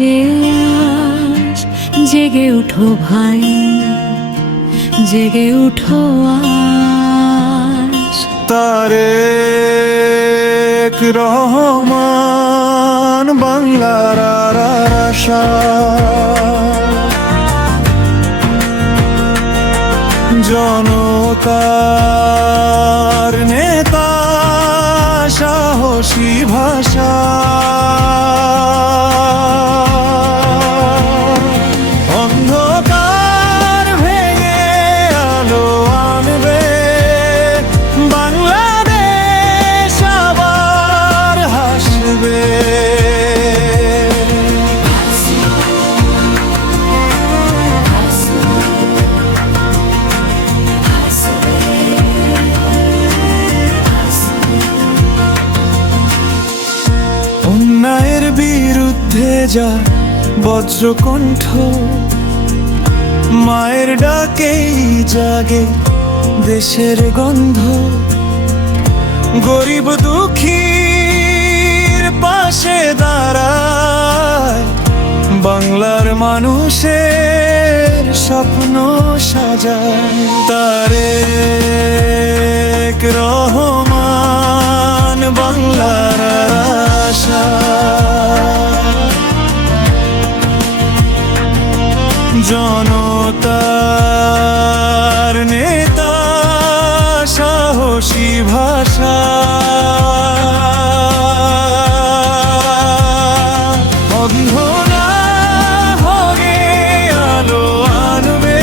ভেসে আস, জেগে উঠো ভাই, জেগে উঠো আজ। তারেক রহমান বাংলার আশা, জনতার নেতা, সাহসী ভাষা। অন্ধকার ভেঙে আলো আনবে, বাংলাদেশ আবার হাসবে। অন্যায়ের বিরুদ্ধে যা বজ্রকণ্ঠ, মায়ের ডাকেই জাগে দেশের গন্ধ। গরিব দুঃখীর পাশে দাঁড়ায়, বাংলার মানুষের স্বপ্ন সাজায়। তারেক রহমান বাংলার আশা, জনতার নেতা, সাহসী ভাষা। অন্ধ না হয়ে আলো আনবে,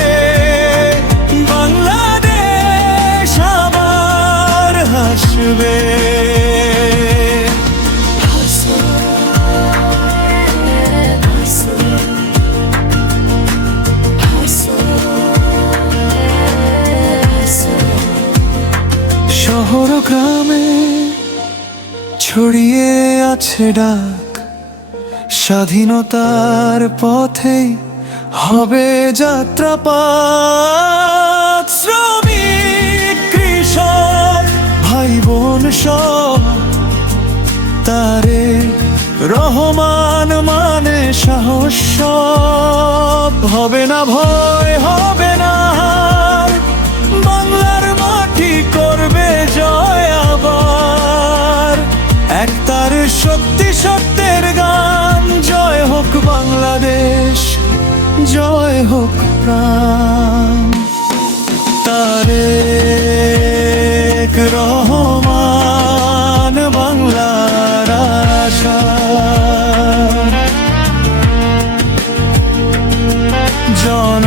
বাংলাদেশ আবার হাসবে। শহর গ্রামে ছড়িয়ে আছে ডাক, স্বাধীনতার পথে হবে যাত্রাপাত। শ্রমিক কৃষক ভাই বোন সব, তারেক রহমান মানে সাহস সব। হবে না ভয়, হবে না হার, বাংলার মাটি করবে জয় আবার। একতার শক্তি, সত্যের গান, জয় হোক বাংলাদেশ, জয় হোক প্রাণ। তারেক রহমান বাংলার আশা, জন